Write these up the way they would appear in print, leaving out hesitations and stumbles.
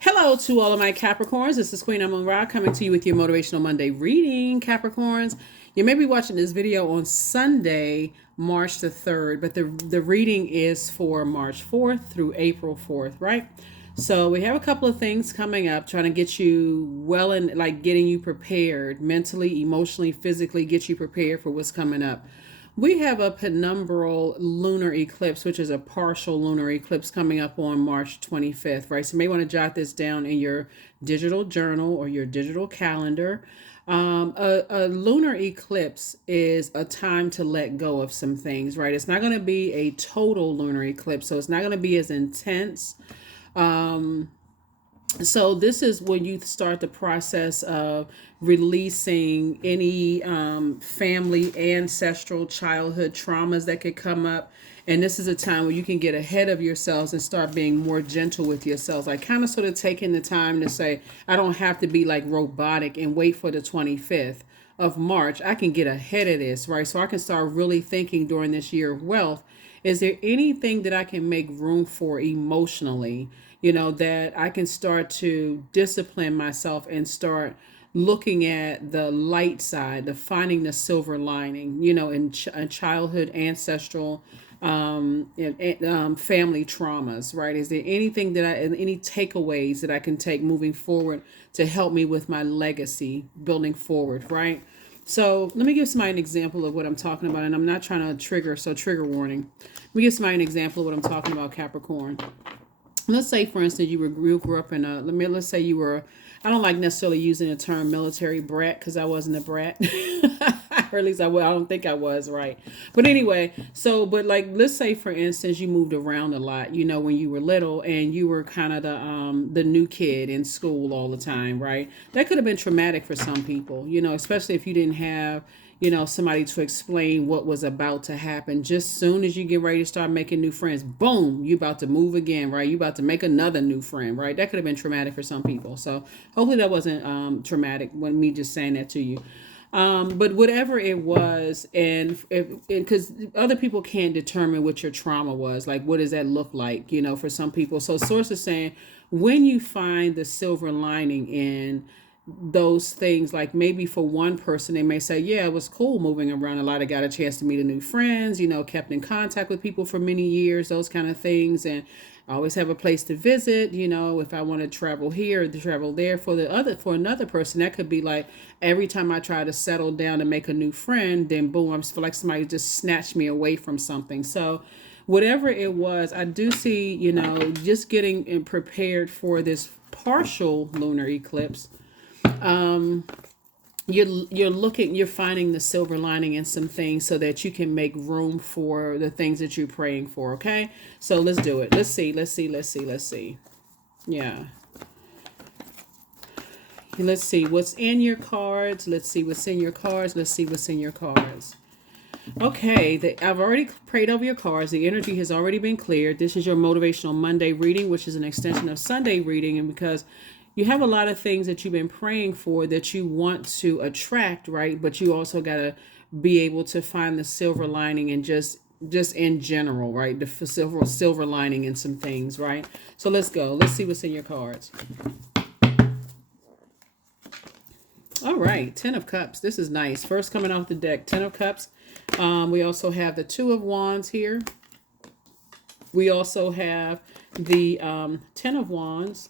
Hello to all of my Capricorns. This is Queen Amun Ra coming to you with your Motivational Monday reading, Capricorns. You may be watching this video on Sunday, March the 3rd, but the reading is for March 4th through April 4th, right? So we have a couple of things coming up, trying to get you well and like getting you prepared mentally, emotionally, physically, get you prepared for what's coming up. We have a penumbral lunar eclipse, which is a partial lunar eclipse coming up on March 25th, right? So you may want to jot this down in your digital journal or your digital calendar. A lunar eclipse is a time to let go of some things, right? It's not going to be a total lunar eclipse, so it's not going to be as intense. So this is when you start the process of releasing any family, ancestral, childhood traumas that could come up. And this is a time where you can get ahead of yourselves and start being more gentle with yourselves. Like kind of sort of taking the time to say, I don't have to be like robotic and wait for the 25th of March. I can get ahead of this, right? So I can start really thinking during this year of wealth. Is there anything that I can make room for emotionally? That I can start to discipline myself and start looking at the light side, the finding the silver lining, in childhood, ancestral, family traumas, right? Is there anything any takeaways that I can take moving forward to help me with my legacy building forward, right? So let me give somebody an example of what I'm talking about. And I'm not trying to trigger, so trigger warning. Let me give somebody an example of what I'm talking about, Capricorn. Let's say, for instance, you grew up in let's say you were, I don't like necessarily using the term military brat because I wasn't a brat. Or at least I don't think I was, right? But anyway, but like, let's say, for instance, you moved around a lot, when you were little and you were kind of the new kid in school all the time, right? That could have been traumatic for some people, especially if you didn't have somebody to explain what was about to happen. Just soon as you get ready to start making new friends, boom, you about to move again, right? You about to make another new friend, right? That could have been traumatic for some people. So hopefully that wasn't traumatic when me just saying that to you. But whatever it was, and because other people can't determine what your trauma was, like what does that look like, for some people. So source is saying when you find the silver lining in those things, like maybe for one person they may say, yeah, it was cool moving around a lot, I got a chance to meet new friends, kept in contact with people for many years, those kind of things, and I always have a place to visit, if I want to travel here or to travel there. For another person, that could be like every time I try to settle down and make a new friend, then boom, I feel like somebody just snatched me away from something. So whatever it was, I do see, just getting prepared for this partial lunar eclipse. You're finding the silver lining in some things so that you can make room for the things that you're praying for. Okay, so let's do it. Let's see. Yeah, let's see what's in your cards. Let's see what's in your cards. Okay, I've already prayed over your cards. The energy has already been cleared. This is your Motivational Monday reading, which is an extension of Sunday reading. And because you have a lot of things that you've been praying for that you want to attract, right? But you also got to be able to find the silver lining and just in general, right? The silver lining in some things, right? So let's go. Let's see what's in your cards. All right, Ten of Cups. This is nice. First coming off the deck, Ten of Cups. We also have the Two of Wands here. We also have the Ten of Wands.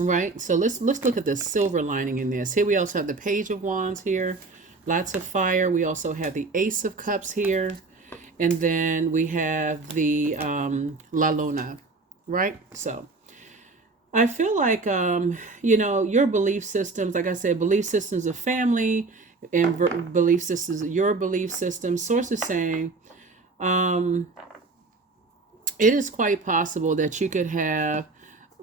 Right, so let's look at the silver lining in this. Here we also have the Page of Wands here, lots of fire. We also have the Ace of Cups here, and then we have the La Luna, right? So I feel like your belief systems, like I said, belief systems of family and belief systems, your belief system. Source is saying it is quite possible that you could have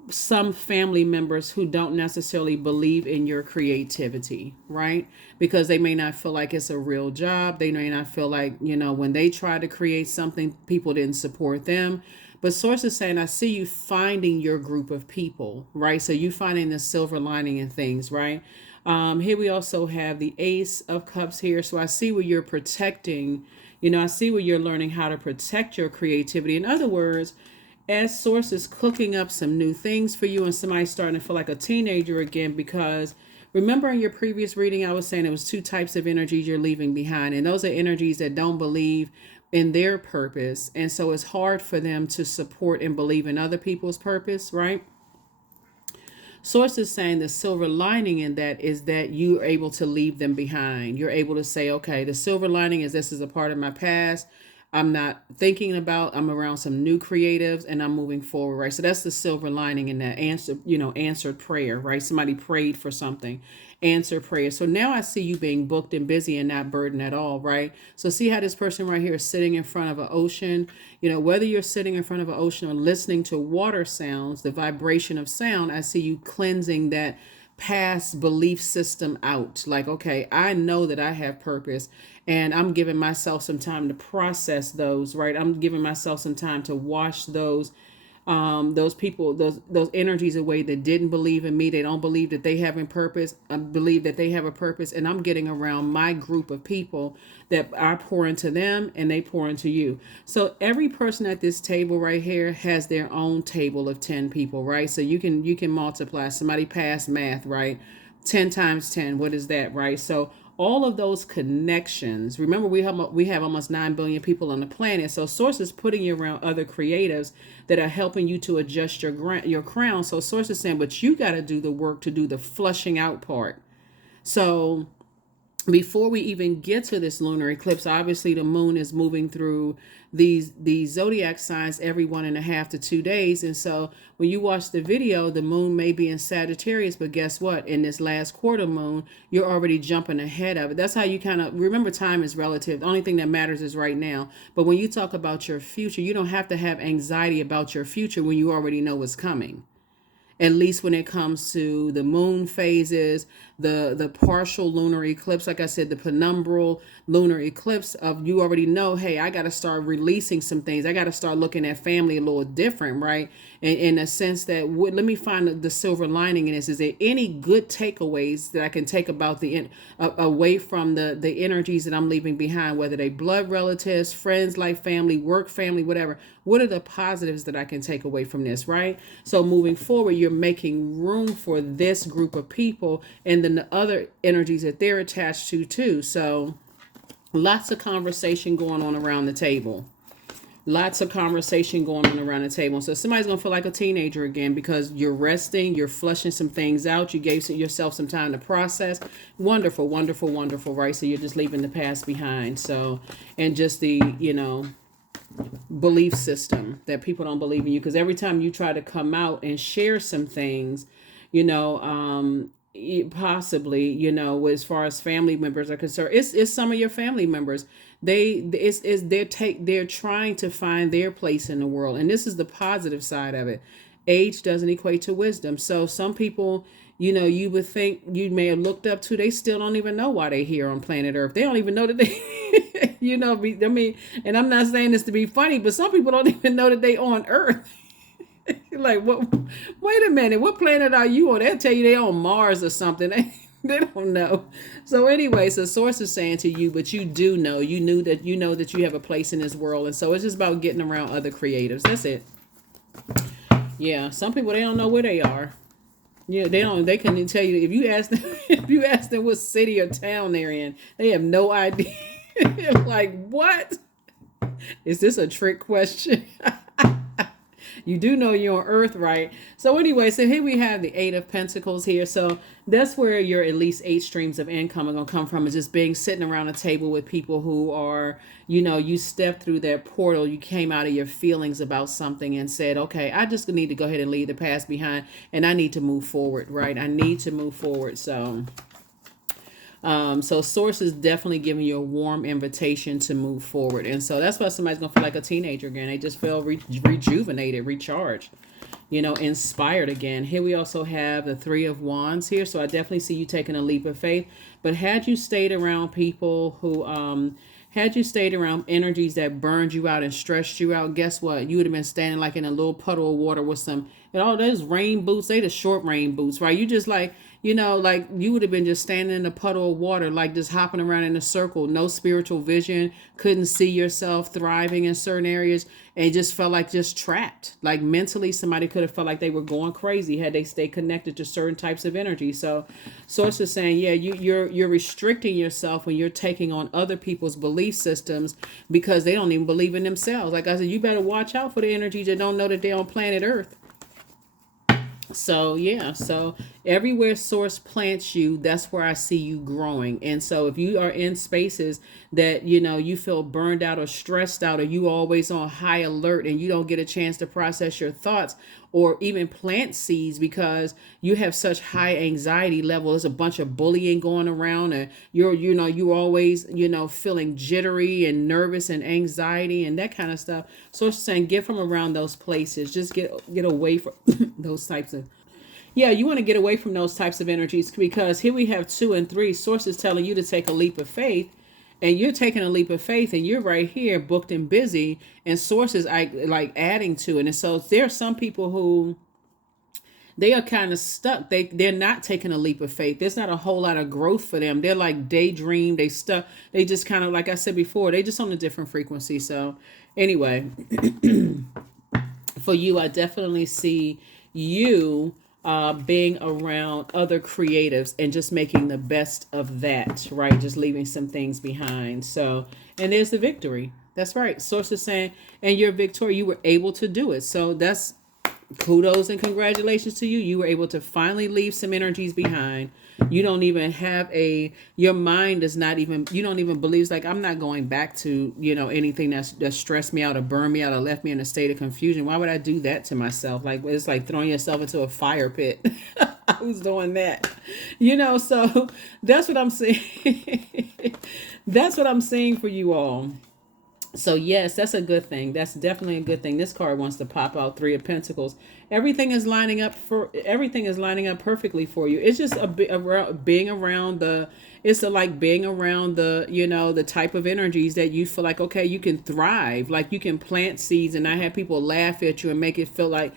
some family members who don't necessarily believe in your creativity, right? Because they may not feel like it's a real job. They may not feel like, when they try to create something, people didn't support them. But source is saying, I see you finding your group of people, right? So you finding the silver lining in things, right? Here we also have the Ace of Cups here. So I see where you're protecting, I see where you're learning how to protect your creativity. In other words, as source is cooking up some new things for you, and somebody's starting to feel like a teenager again, because remember in your previous reading I was saying there was two types of energies you're leaving behind, and those are energies that don't believe in their purpose, and so it's hard for them to support and believe in other people's purpose, right? Source is saying the silver lining in that is that you're able to leave them behind. You're able to say, okay, the silver lining is this is a part of my past. I'm not thinking about, I'm around some new creatives and I'm moving forward, right? So that's the silver lining in that answered prayer, right? Somebody prayed for something, answered prayer. So now I see you being booked and busy and not burdened at all, right? So see how this person right here is sitting in front of an ocean. Whether you're sitting in front of an ocean or listening to water sounds, the vibration of sound, I see you cleansing that past belief system out. Like, okay, I know that I have purpose, and I'm giving myself some time to process those, right? I'm giving myself some time to wash those people, those energies away that didn't believe in me. They don't believe that they have a purpose. I believe that they have a purpose, and I'm getting around my group of people that I pour into them and they pour into you. So every person at this table right here has their own table of 10 people, right? So you can multiply. Somebody passed math, right? 10 times 10, what is that, right? So all of those connections, remember we have almost 9 billion people on the planet. So source is putting you around other creatives that are helping you to adjust your crown. So source is saying, but you got to do the work to do the flushing out part. So before we even get to this lunar eclipse, obviously the moon is moving through these zodiac signs every 1.5 to 2 days. And so when you watch the video, the moon may be in Sagittarius, but guess what? In this last quarter moon, you're already jumping ahead of it. That's how you kind of remember time is relative. The only thing that matters is right now. But when you talk about your future, you don't have to have anxiety about your future when you already know what's coming. At least when it comes to the moon phases, the partial lunar eclipse, like I said, the penumbral lunar eclipse, of you already know, hey, I got to start releasing some things. I got to start looking at family a little different, right? In a sense that, let me find the silver lining in this. Is there any good takeaways that I can take about away from the energies that I'm leaving behind, whether they blood relatives, friends, like family, work, family, whatever? What are the positives that I can take away from this, right? So moving forward, you're making room for this group of people and then the other energies that they're attached to too. So lots of conversation going on around the table. Lots of conversation going on around the table. So somebody's going to feel like a teenager again because you're resting, you're flushing some things out. You gave yourself some time to process. Wonderful, wonderful, wonderful, right? So you're just leaving the past behind. So, and just the, belief system that people don't believe in you, because every time you try to come out and share some things, possibly, as far as family members are concerned, it's some of your family members, they're trying to find their place in the world, and this is the positive side of it. Age doesn't equate to wisdom. So some people, you would think you may have looked up to, they still don't even know why they're here on planet Earth. They don't even know that they and I'm not saying this to be funny, but some people don't even know that they on Earth. Like, what? Wait a minute, what planet are you on? They'll tell you they on Mars or something. They don't know. So anyway, so source is saying to you, but you do know, you know that you have a place in this world. And so it's just about getting around other creatives. That's it. Yeah. Some people, they don't know where they are. Yeah, they couldn't even tell you. If you ask them what city or town they're in, they have no idea. Like, what? Is this a trick question? You do know you're on Earth, right? So anyway, so here we have the 8 of Pentacles here. So that's where your at least 8 streams of income are going to come from, is just sitting around a table with people who are, you stepped through that portal. You came out of your feelings about something and said, okay, I just need to go ahead and leave the past behind, and I need to move forward, right? I need to move forward. So source is definitely giving you a warm invitation to move forward. And so that's why somebody's going to feel like a teenager again. They just feel rejuvenated, recharged, inspired again. Here we also have the 3 of Wands here. So I definitely see you taking a leap of faith. But had you stayed around people who, had you stayed around energies that burned you out and stressed you out, guess what? You would have been standing like in a little puddle of water with some, all those rain boots, they the short rain boots, right? You just like, like you would have been just standing in a puddle of water, like just hopping around in a circle, no spiritual vision, couldn't see yourself thriving in certain areas. and just felt like just trapped. Like mentally, somebody could have felt like they were going crazy had they stayed connected to certain types of energy. So source is saying, yeah, you're restricting yourself when you're taking on other people's belief systems because they don't even believe in themselves. Like I said, you better watch out for the energies that don't know that they're on planet Earth. So yeah, so everywhere source plants you, that's where I see you growing. And so if you are in spaces that, you feel burned out or stressed out, or you always on high alert and you don't get a chance to process your thoughts or even plant seeds because you have such high anxiety level, there's a bunch of bullying going around, and you're always, feeling jittery and nervous and anxiety and that kind of stuff. So it's saying get from around those places. Just get away from those types of, yeah, you want to get away from those types of energies, because here we have 2 and 3 sources telling you to take a leap of faith, and you're taking a leap of faith and you're right here booked and busy, and sources like adding to it. And so there are some people who they are kind of stuck. They're not taking a leap of faith. There's not a whole lot of growth for them. They're like daydream. They stuck. They just kind of, like I said before, they just on a different frequency. So anyway, for you, I definitely see you being around other creatives and just making the best of that, right? Just leaving some things behind. So, and there's the victory. That's right. Source is saying, and you're victorious. You were able to do it. So that's kudos and congratulations to you. You were able to finally leave some energies behind. You don't even have your mind does not even, you don't even believe, it's like, I'm not going back to, anything that stressed me out or burned me out or left me in a state of confusion. Why would I do that to myself? Like, it's like throwing yourself into a fire pit. Who's doing that? So that's what I'm saying. That's what I'm saying for you all. So yes, that's a good thing. That's definitely a good thing. This card wants to pop out 3 of Pentacles. Everything is lining up perfectly for you. It's just being around the. It's like being around the, the type of energies that you feel like, okay, you can thrive. Like you can plant seeds and not have people laugh at you and make you feel like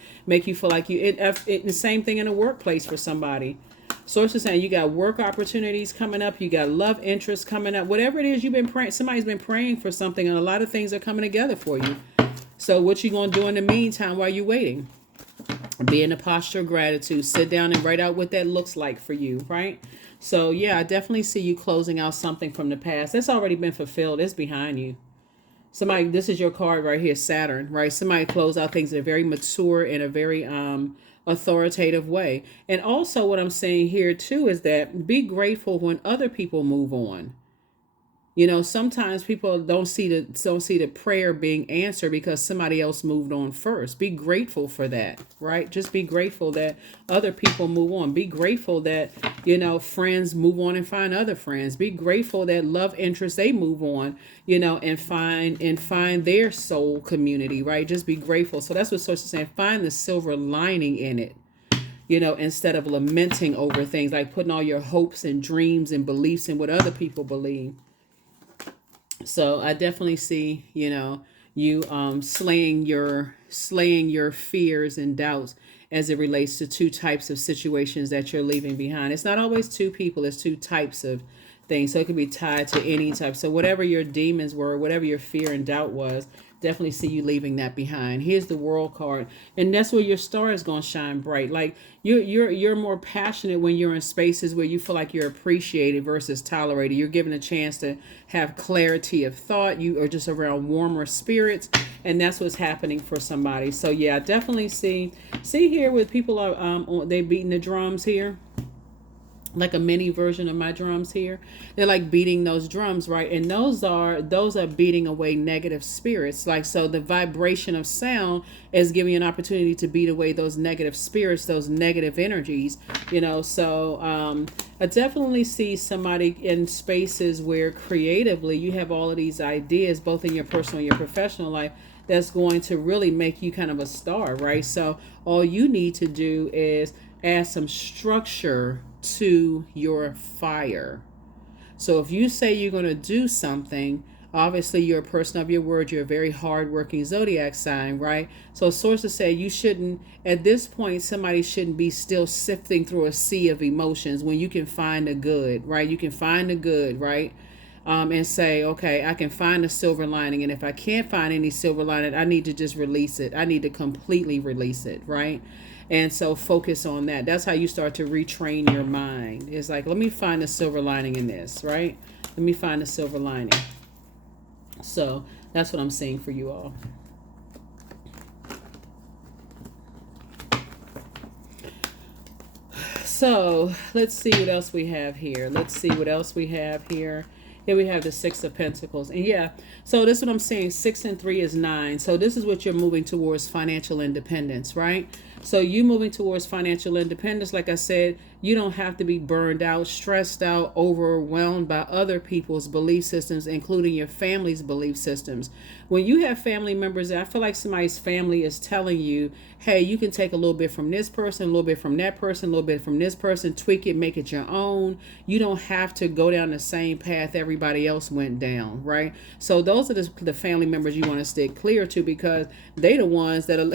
you. The same thing in a workplace for somebody. Source is saying you got work opportunities coming up. You got love interests coming up. Whatever it is you've been praying, somebody's been praying for something, and a lot of things are coming together for you. So what you going to do in the meantime while you're waiting? Be in a posture of gratitude. Sit down and write out what that looks like for you, right? So yeah, I definitely see you closing out something from the past. That's already been fulfilled. It's behind you. Somebody, this is your card right here, Saturn, right? Somebody close out things in a very mature and a very authoritative way. And also what I'm saying here too is that be grateful when other people move on. Sometimes people don't see the prayer being answered because somebody else moved on first. Be grateful for that, right? Just be grateful that other people move on. Be grateful that, friends move on and find other friends. Be grateful that love interests, they move on, and find their soul community, right? Just be grateful. So that's what Source is saying. Find the silver lining in it. Instead of lamenting over things, like putting all your hopes and dreams and beliefs in what other people believe. So I definitely see, you slaying your fears and doubts as it relates to 2 types of situations that you're leaving behind. It's not always 2 people, it's 2 types of things. So it could be tied to any type. So whatever your demons were, whatever your fear and doubt was, definitely see you leaving that behind. Here's the World card, and that's where your star is going to shine bright. Like you're more passionate when you're in spaces where you feel like you're appreciated versus tolerated. You're given a chance to have clarity of thought. You are just around warmer spirits, and that's what's happening for somebody. So yeah, I definitely see here with people are they beating the drums here. Like a mini version of my drums here. They're like beating those drums, right? And those are beating away negative spirits. Like, so the vibration of sound is giving you an opportunity to beat away those negative spirits, those negative energies, So I definitely see somebody in spaces where creatively you have all of these ideas, both in your personal and your professional life, that's going to really make you kind of a star, right? So all you need to do is add some structure to your fire. So if you say you're going to do something, obviously you're a person of your word. You're a very hardworking zodiac sign, right? So sources say you shouldn't, at this point, somebody shouldn't be still sifting through a sea of emotions when you can find the good, right? You can find the good, right? and say, okay, I can find a silver lining. And if I can't find any silver lining, I need to just release it. I need to completely release it, right? And so focus on that. That's how you start to retrain your mind. It's like, let me find a silver lining in this, right? Let me find a silver lining. So that's what I'm seeing for you all. So let's see what else we have here. Let's see what else we have here. Here we have the Six of Pentacles. And yeah, so this is what I'm saying. 6 and 3 is 9. So this is what you're moving towards, financial independence, right? So you moving towards financial independence, like I said, you don't have to be burned out, stressed out, overwhelmed by other people's belief systems, including your family's belief systems. When you have family members, I feel like somebody's family is telling you, hey, you can take a little bit from this person, a little bit from that person, a little bit from this person, tweak it, make it your own. You don't have to go down the same path everybody else went down, right? So those are the family members you want to stick clear to, because they the ones that are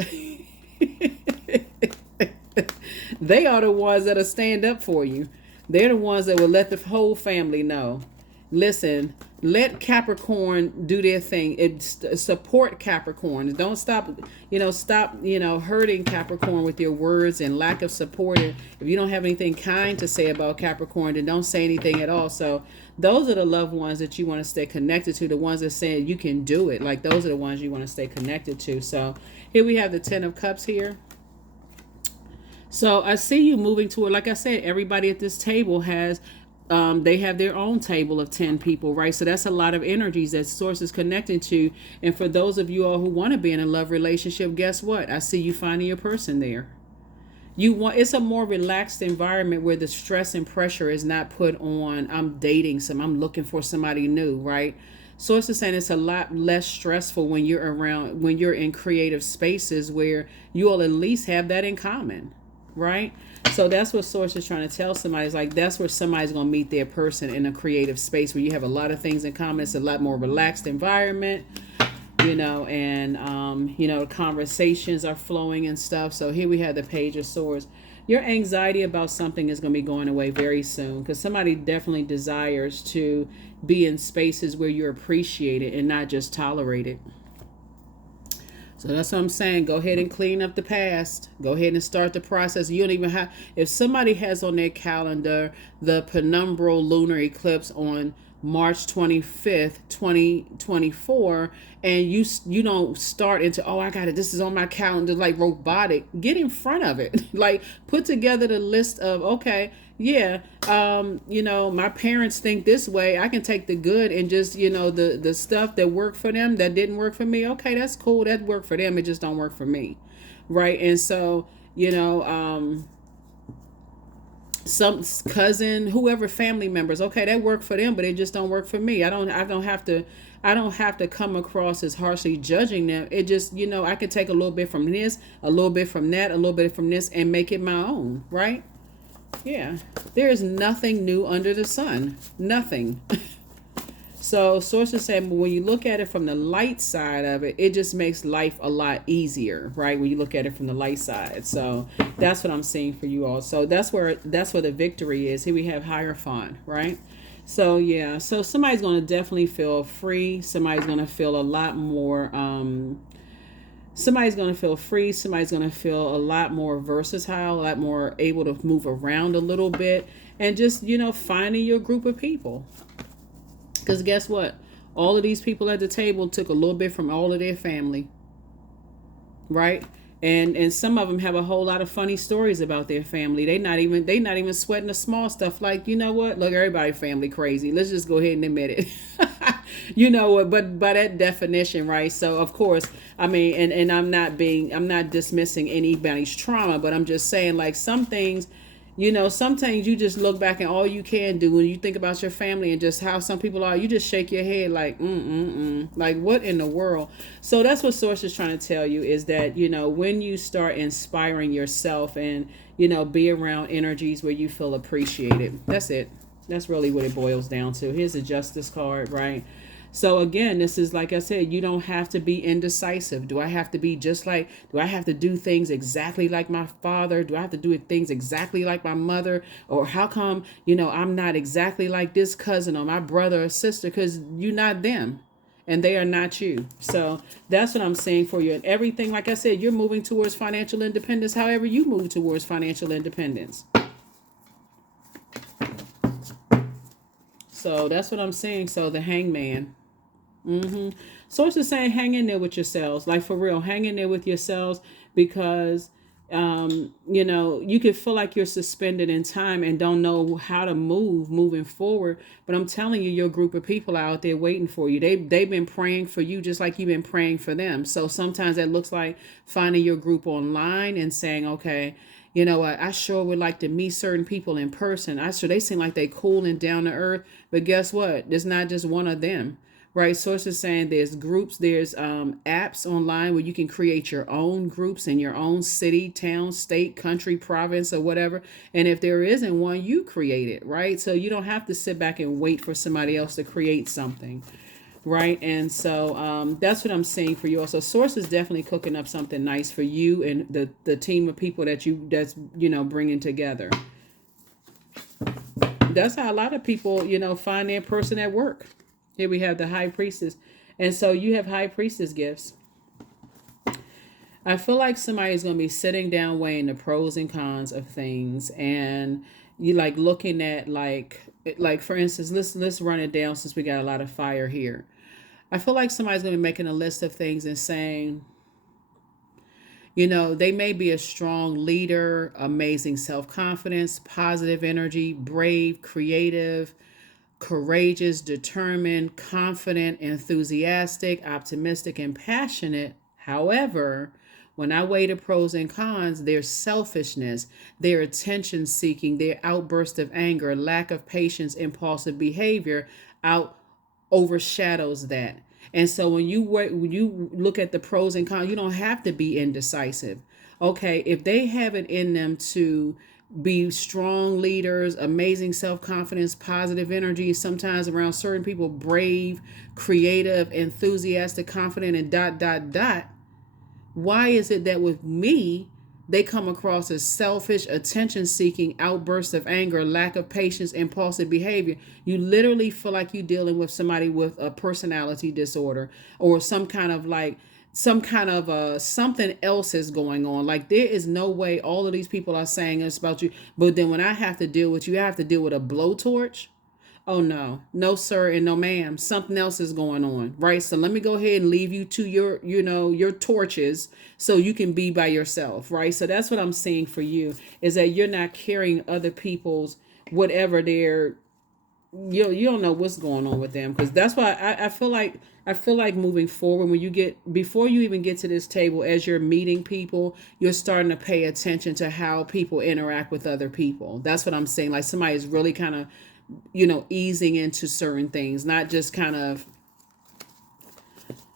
they are the ones that'll stand up for you. They're the ones that will let the whole family know. Listen, let Capricorn do their thing. Support Capricorn. Don't stop, hurting Capricorn with your words and lack of support. And if you don't have anything kind to say about Capricorn, then don't say anything at all. So those are the loved ones that you want to stay connected to. The ones that say you can do it. Like, those are the ones you want to stay connected to. So here we have the 10 of Cups here. So I see you moving toward, like I said, everybody at this table has, they have their own table of 10 people, right? So that's a lot of energies that Source is connecting to. And for those of you all who want to be in a love relationship, guess what? I see you finding your person there. It's a more relaxed environment where the stress and pressure is not put on, I'm dating I'm looking for somebody new, right? Source is saying it's a lot less stressful when you're in creative spaces where you all at least have that in common. Right? So that's what Source is trying to tell somebody. It's like, that's where somebody's going to meet their person, in a creative space where you have a lot of things in common. It's a lot more relaxed environment, and, conversations are flowing and stuff. So here we have the Page of Swords. Your anxiety about something is going to be going away very soon, because somebody definitely desires to be in spaces where you're appreciated and not just tolerated. So that's what I'm saying. Go ahead and clean up the past. Go ahead and start the process. You don't even have, if somebody has on their calendar the Penumbral Lunar Eclipse on March 25th, 2024, and you don't start into, I got it, this is on my calendar, like robotic. Get in front of it. Like, put together the list of, okay, yeah, my parents think this way. I can take the good and just, the stuff that worked for them that didn't work for me. Okay, that's cool. That worked for them. It just don't work for me. Right. And so, some cousin, whoever, family members, okay, that worked for them, but it just don't work for me. I don't have to come across as harshly judging them. It just, I can take a little bit from this, a little bit from that, a little bit from this, and make it my own. Right. Yeah, there is nothing new under the sun. Nothing. So Source is saying, when you look at it from the light side of it, it just makes life a lot easier, right? When you look at it from the light side. So that's what I'm seeing for you all. So that's where the victory is. Here we have Hierophant, right? So yeah, so somebody's going to definitely feel free. Somebody's going to feel a lot more, somebody's going to feel free. Somebody's going to feel a lot more versatile, a lot more able to move around a little bit, and just, finding your group of people. Because guess what? All of these people at the table took a little bit from all of their family. Right? And some of them have a whole lot of funny stories about their family. They not even sweating the small stuff. Like, you know what? Look, everybody family crazy. Let's just go ahead and admit it. You know what? But by that definition, right? So of course, I mean, and I'm not dismissing anybody's trauma, but I'm just saying, like, some things, sometimes you just look back and all you can do when you think about your family and just how some people are, you just shake your head like, like, what in the world? So that's what Source is trying to tell you, is that, when you start inspiring yourself and, be around energies where you feel appreciated. That's it. That's really what it boils down to. Here's the Justice card, right? So again, this is like I said, you don't have to be indecisive. Do I have to be just like, do I have to do things exactly like my father? Do I have to do things exactly like my mother? Or how come, I'm not exactly like this cousin or my brother or sister? Because you're not them and they are not you. So that's what I'm saying for you. And everything, like I said, you're moving towards financial independence, however you move towards financial independence. So that's what I'm saying. So the hangman. Source is saying hang in there with yourselves. Like for real, hang in there with yourselves because you could feel like you're suspended in time and don't know how to moving forward. But I'm telling you, your group of people out there waiting for you. They've been praying for you just like you've been praying for them. So sometimes that looks like finding your group online and saying, okay, you know what, I sure would like to meet certain people in person. They seem like they cool and down to earth. But guess what? There's not just one of them. Right, sources saying there's groups, there's apps online where you can create your own groups in your own city, town, state, country, province, or whatever. And if there isn't one, you create it, right? So you don't have to sit back and wait for somebody else to create something, right? And so that's what I'm saying for you. Also, source is definitely cooking up something nice for you and the team of people that's bringing together. That's how a lot of people find their person at work. Here we have the high priestess. And so you have high priestess gifts. I feel like somebody's going to be sitting down weighing the pros and cons of things. And you like looking at like for instance, let's run it down since we got a lot of fire here. I feel like somebody's going to be making a list of things and saying, they may be a strong leader, amazing self-confidence, positive energy, brave, creative, courageous, determined, confident, enthusiastic, optimistic, and passionate. However, when I weigh the pros and cons, their selfishness, their attention seeking, their outburst of anger, lack of patience, impulsive behavior out overshadows that. And so when you look at the pros and cons, you don't have to be indecisive. Okay, if they have it in them to be strong leaders, amazing self-confidence, positive energy, sometimes around certain people, brave, creative, enthusiastic, confident, and dot dot dot. Why is it that with me they come across as selfish, attention-seeking, outbursts of anger, lack of patience, impulsive behavior? You literally feel like you're dealing with somebody with a personality disorder or some kind of something else is going on. Like there is no way all of these people are saying it's about you, but then when I have to deal with you, I have to deal with a blowtorch. Oh no, no sir, and no ma'am. Something else is going on, right? So let me go ahead and leave you to your torches so you can be by yourself, right? So that's what I'm saying for you is that you're not carrying other people's whatever they're you don't know what's going on with them, because that's why I feel like moving forward, when you get before you even get to this table, as you're meeting people, you're starting to pay attention to how people interact with other people. That's what I'm saying. Like somebody's really kind of easing into certain things, not just kind of,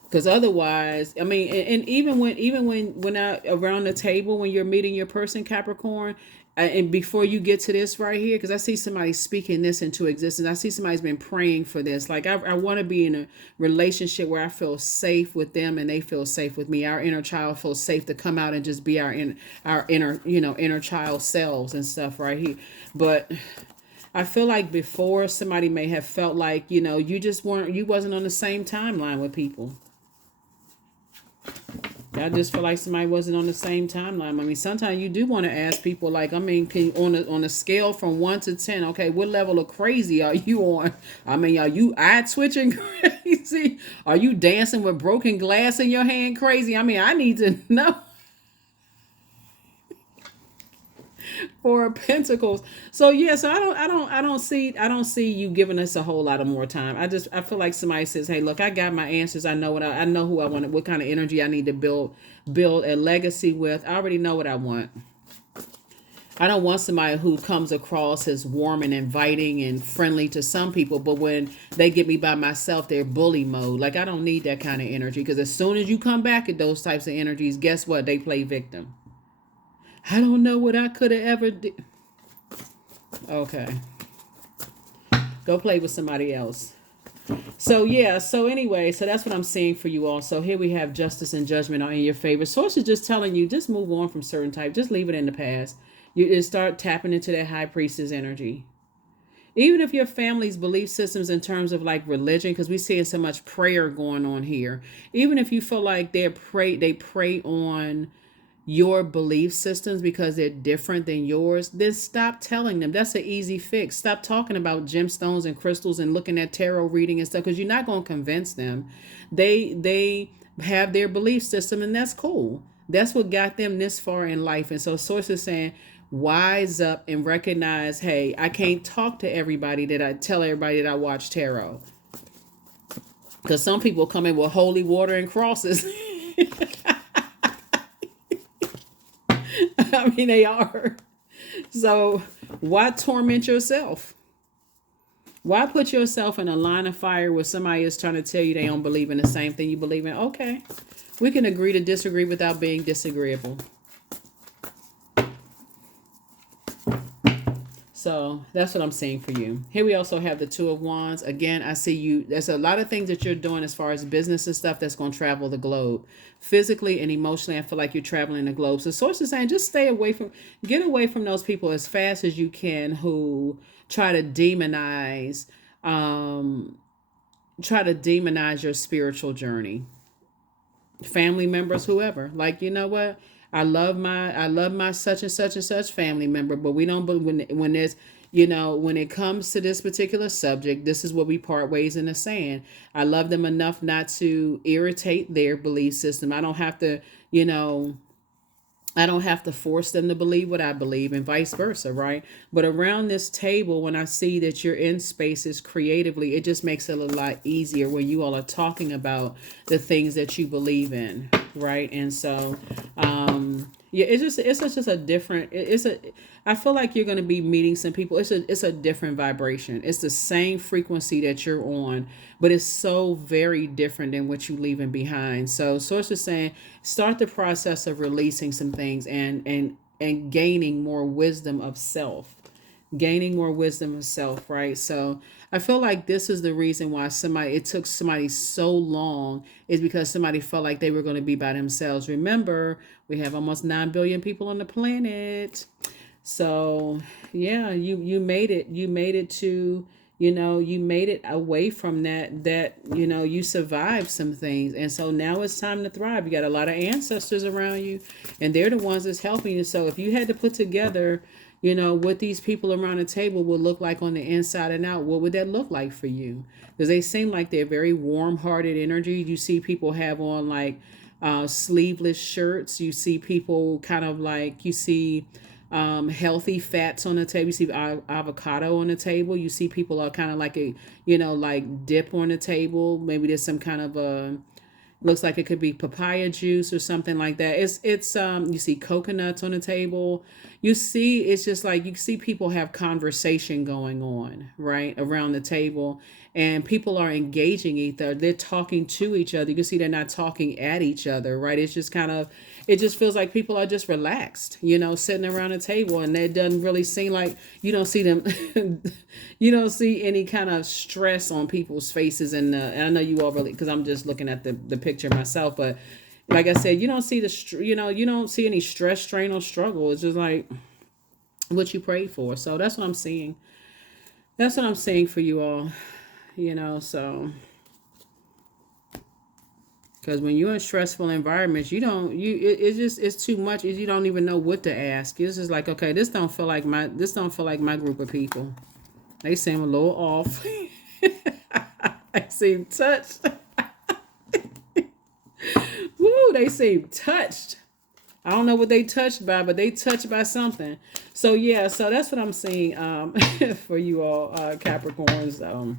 because otherwise, I mean, and even when I around the table when you're meeting your person, Capricorn, and before you get to this right here, because I see somebody speaking this into existence. I see somebody's been praying for this. Like I want to be in a relationship where I feel safe with them and they feel safe with me. Our inner child feels safe to come out and just be our inner inner child selves and stuff right here. But I feel like before somebody may have felt like you wasn't on the same timeline with people. I just feel like somebody wasn't on the same timeline. I mean, sometimes you do want to ask people, like, I mean, can on a scale from 1 to 10, okay, what level of crazy are you on? I mean, are you eye twitching crazy? Are you dancing with broken glass in your hand crazy? I mean, I need to know. Four of Pentacles. So yeah, so I don't see you giving us a whole lot of more time. I feel like somebody says, "Hey, look, I got my answers. I know who I want, what kind of energy I need to build a legacy with. I already know what I want. I don't want somebody who comes across as warm and inviting and friendly to some people, but when they get me by myself, they're bully mode. Like I don't need that kind of energy, because as soon as you come back at those types of energies, guess what? They play victim. I don't know what I could have ever did. Okay. Go play with somebody else. So yeah, so anyway, so that's what I'm seeing for you all. So here we have justice and judgment are in your favor. Source is just telling you, just move on from certain type, just leave it in the past. You just start tapping into that high priestess energy. Even if your family's belief systems in terms of like religion, because we're seeing so much prayer going on here. Even if you feel like they pray on your belief systems because they're different than yours, then stop telling them. That's an easy fix. Stop talking about gemstones and crystals and looking at tarot reading and stuff, because you're not going to convince them. They have their belief system, and that's cool. That's what got them this far in life. And so source is saying, wise up and recognize, hey, I can't talk to everybody that I tell everybody that I watch tarot, because some people come in with holy water and crosses. I mean, they are. So why torment yourself? Why put yourself in a line of fire where somebody is trying to tell you they don't believe in the same thing you believe in? Okay, we can agree to disagree without being disagreeable. So that's what I'm seeing for you. Here we also have the Two of Wands. Again, I see you. There's a lot of things that you're doing as far as business and stuff that's going to travel the globe. Physically and emotionally, I feel like you're traveling the globe. So source is saying, just get away from those people as fast as you can who try to um, demonize your spiritual journey. Family members, whoever. Like, you know what? I love my such and such family member, but we don't. But when there's, when it comes to this particular subject, this is what we part ways in the sand. I love them enough not to irritate their belief system. You know, I don't have to force them to believe what I believe, and vice versa, right? But around this table, when I see that you're in spaces creatively, it just makes it a lot easier when you all are talking about the things that you believe in, right? And so, yeah, it's just a different. I feel like you're going to be meeting some people. It's a different vibration. It's the same frequency that you're on, but it's so very different than what you're leaving behind. So source is saying, start the process of releasing some things and gaining more wisdom of self. Gaining more wisdom of self, right? So I feel like this is the reason why it took somebody so long, is because somebody felt like they were going to be by themselves. Remember, we have almost 9 billion people on the planet. So yeah, you made it. You made it to, you made it away from that you survived some things. And so now it's time to thrive. You got a lot of ancestors around you, and they're the ones that's helping you. So if you had to put together, what these people around the table would look like on the inside and out, what would that look like for you? Because they seem like they're very warm-hearted energy. You see people have on like sleeveless shirts. You see people kind of like, you see healthy fats on the table. You see avocado on the table. You see people are kind of like like dip on the table. Maybe there's some kind of looks like it could be papaya juice or something like that. It's you see coconuts on the table. It's just like you see people have conversation going on right around the table, and people are engaging each other. They're talking to each other. You can see they're not talking at each other, right? It just feels like people are just relaxed, sitting around a table, and it doesn't really seem like, you don't see them, you don't see any kind of stress on people's faces. And I know you all really, because I'm just looking at the picture myself, but like I said, you don't see you don't see any stress, strain, or struggle. It's just like what you prayed for. So that's what I'm seeing. That's what I'm seeing for you all, so. Because when you're in stressful environments, it's too much. You don't even know what to ask. It's just like, okay, this don't feel like my group of people. They seem a little off. They seem touched. Woo, they seem touched. I don't know what they touched by, but they touched by something. So yeah, so that's what I'm seeing for you all, Capricorns.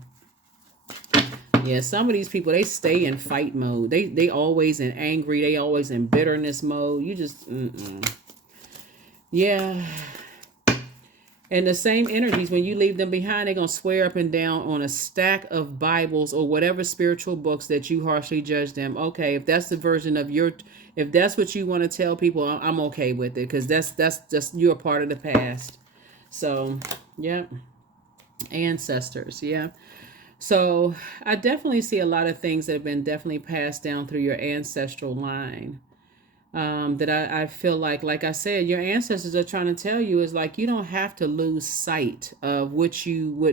Yeah, some of these people, they stay in fight mode. They always in angry. They always in bitterness mode. You just, yeah. And the same energies, when you leave them behind, they're going to swear up and down on a stack of Bibles or whatever spiritual books that you harshly judge them. Okay, if that's the version of if that's what you want to tell people, I'm okay with it, because that's just, you're a part of the past. So, yeah. Ancestors, yeah. So I definitely see a lot of things that have been definitely passed down through your ancestral line. That I feel like I said, your ancestors are trying to tell you is like you don't have to lose sight of what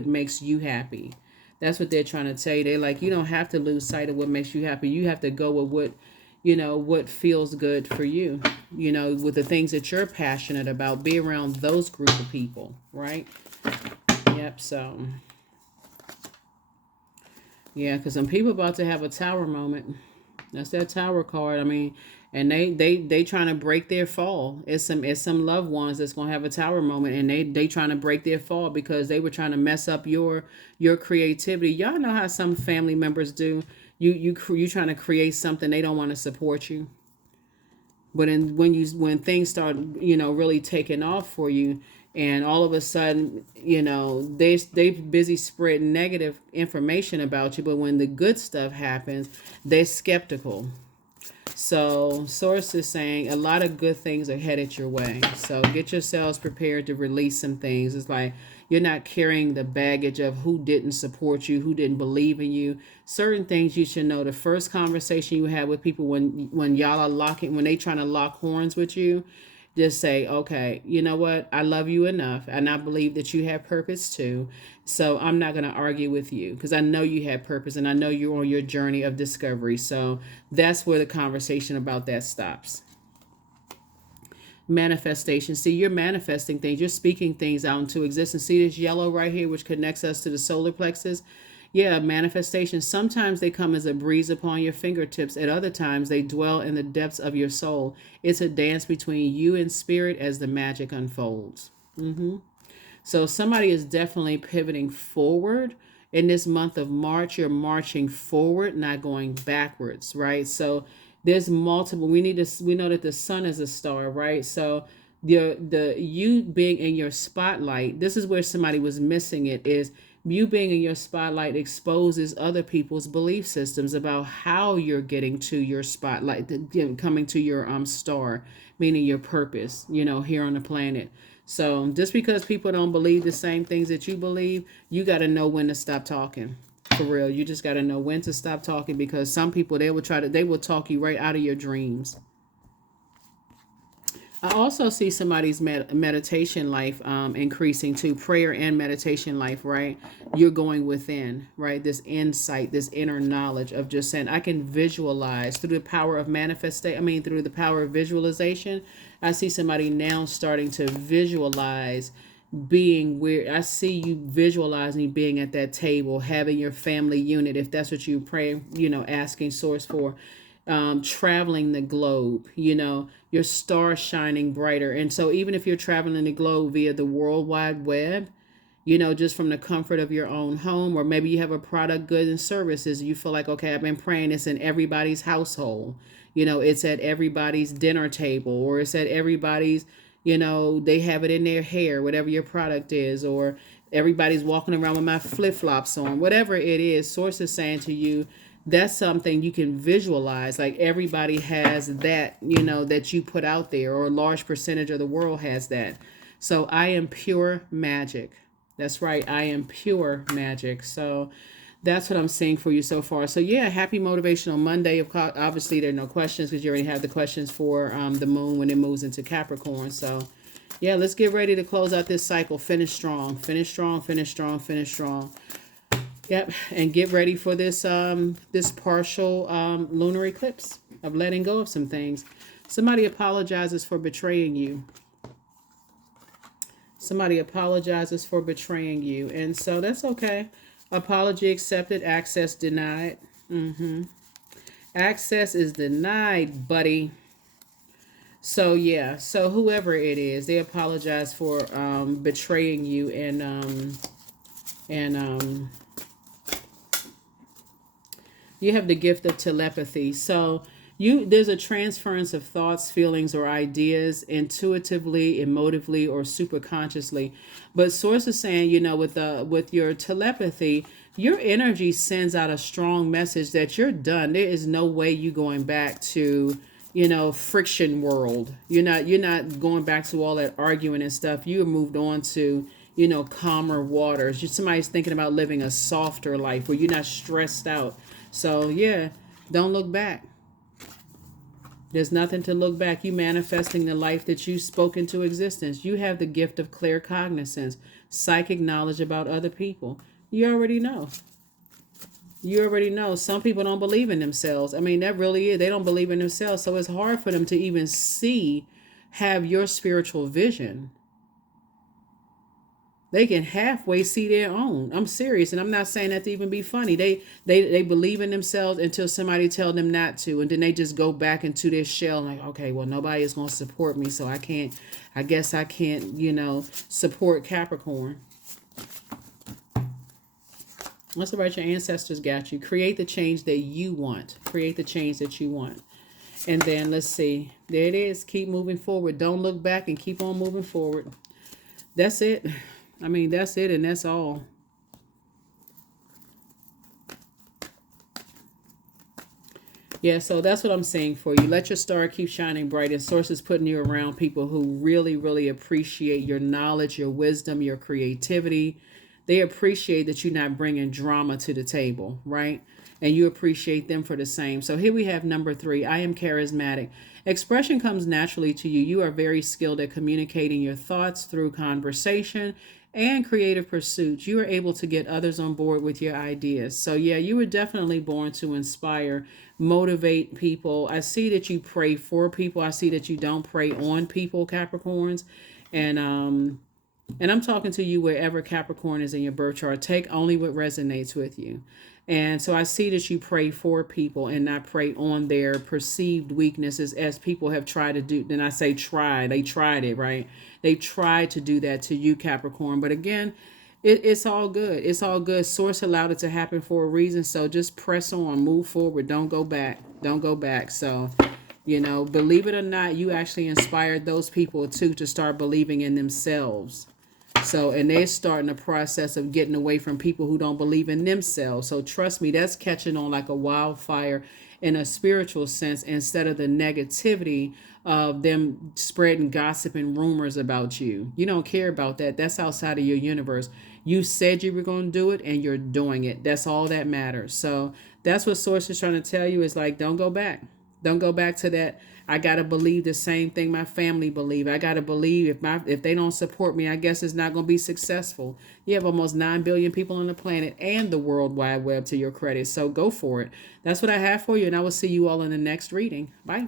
makes you happy. That's what they're trying to tell you. They're like, you don't have to lose sight of what makes you happy. You have to go with what feels good for you. With the things that you're passionate about. Be around those group of people, right? Yep. So yeah, because some people about to have a tower moment. That's that tower card. I mean, and they trying to break their fall. It's some loved ones that's gonna have a tower moment, and they trying to break their fall because they were trying to mess up your creativity. Y'all know how some family members do. You trying to create something, they don't want to support you. But when things start really taking off for you, and all of a sudden they busy spreading negative information about you, but when the good stuff happens, they're skeptical. So source is saying a lot of good things are headed your way. So get yourselves prepared to release some things. It's like you're not carrying the baggage of who didn't support you, who didn't believe in you. Certain things you should know. The first conversation you have with people when y'all are when they trying to lock horns with you, just say, okay, you know what? I love you enough, and I believe that you have purpose too. So I'm not going to argue with you because I know you have purpose and I know you're on your journey of discovery. So that's where the conversation about that stops. Manifestation. See, you're manifesting things. You're speaking things out into existence. See this yellow right here, which connects us to the solar plexus? Yeah, manifestation. Sometimes they come as a breeze upon your fingertips. At other times, they dwell in the depths of your soul. It's a dance between you and spirit as the magic unfolds. So somebody is definitely pivoting forward. In this month of March, you're marching forward, not going backwards, right? So there's multiple. We know that the sun is a star, right? So the you being in your spotlight, this is where somebody was missing it, is you being in your spotlight exposes other people's belief systems about how you're getting to your spotlight, coming to your star, meaning your purpose, here on the planet. So just because people don't believe the same things that you believe, you got to know when to stop talking. For real, you just got to know when to stop talking, because some people, they will talk you right out of your dreams. I also see somebody's meditation life increasing too. Prayer and meditation life, right? You're going within, right? This insight, this inner knowledge of just saying, I can visualize through the power of manifestation. I mean, through the power of visualization. I see somebody now starting to visualize being where I see you visualizing being at that table, having your family unit, if that's what you pray, asking source for, traveling the globe, your star shining brighter. And so even if you're traveling the globe via the World Wide Web, just from the comfort of your own home, or maybe you have a product, good, and services, you feel like, okay, I've been praying it's in everybody's household. It's at everybody's dinner table, or it's at everybody's, they have it in their hair, whatever your product is, or everybody's walking around with my flip-flops on, whatever it is. Source is saying to you, that's something you can visualize. Like everybody has that, that you put out there, or a large percentage of the world has that. So I am pure magic. That's right. I am pure magic. So that's what I'm seeing for you so far. So yeah, happy motivational Monday. Obviously, there are no questions because you already have the questions for the moon when it moves into Capricorn. So yeah, let's get ready to close out this cycle. Finish strong. Finish strong. Finish strong. Finish strong. Yep, and get ready for this partial lunar eclipse of letting go of some things. Somebody apologizes for betraying you. Somebody apologizes for betraying you, and so that's okay. Apology accepted, access denied. Access is denied, buddy. So yeah, so whoever it is, they apologize for betraying you, and you have the gift of telepathy. So there's a transference of thoughts, feelings, or ideas intuitively, emotively, or superconsciously. But source is saying, with your telepathy, your energy sends out a strong message that you're done. There is no way you going back to, friction world. You're not going back to all that arguing and stuff. You moved on to calmer waters. Somebody's thinking about living a softer life where you're not stressed out. So yeah, don't look back. There's nothing to look back. You manifesting the life that you spoke into existence. You have the gift of clear cognizance, psychic knowledge about other people. You already know. You already know. Some people don't believe in themselves. I mean, that really is. They don't believe in themselves. So it's hard for them to even have your spiritual vision. They can halfway see their own. I'm serious, and I'm not saying that to even be funny. They believe in themselves until somebody tell them not to, and then they just go back into their shell like, okay, well, nobody is going to support me, so I guess I can't, support Capricorn. That's about your ancestors got you. Create the change that you want. Create the change that you want. And then let's see. There it is. Keep moving forward. Don't look back and keep on moving forward. That's it. I mean, that's it and that's all. Yeah, so that's what I'm saying for you. Let your star keep shining bright, and Source is putting you around people who really, really appreciate your knowledge, your wisdom, your creativity. They appreciate that you're not bringing drama to the table, right? And you appreciate them for the same. So here we have number 3. I am charismatic. Expression comes naturally to you. You are very skilled at communicating your thoughts through conversation and creative pursuits. You are able to get others on board with your ideas. So yeah, you were definitely born to inspire, motivate people. I see that you pray for people. I see that you don't pray on people, Capricorns. And I'm talking to you wherever Capricorn is in your birth chart. Take only what resonates with you. And so I see that you pray for people and not pray on their perceived weaknesses, as people have tried to do. Then I say try. They tried it, right? They tried to do that to you, Capricorn. But again, it's all good. It's all good. Source allowed it to happen for a reason. So just press on, move forward. Don't go back. Don't go back. So, believe it or not, you actually inspired those people too to start believing in themselves. So, and they're starting a process of getting away from people who don't believe in themselves. So trust me, that's catching on like a wildfire in a spiritual sense, instead of the negativity of them spreading gossip and rumors about you. You don't care about that. That's outside of your universe. You said you were going to do it and you're doing it. That's all that matters. So that's what Source is trying to tell you, is like, don't go back. Don't go back to that. I gotta believe the same thing my family believe. I gotta believe if they don't support me, I guess it's not gonna be successful. You have almost 9 billion people on the planet and the World Wide Web to your credit. So go for it. That's what I have for you, and I will see you all in the next reading. Bye.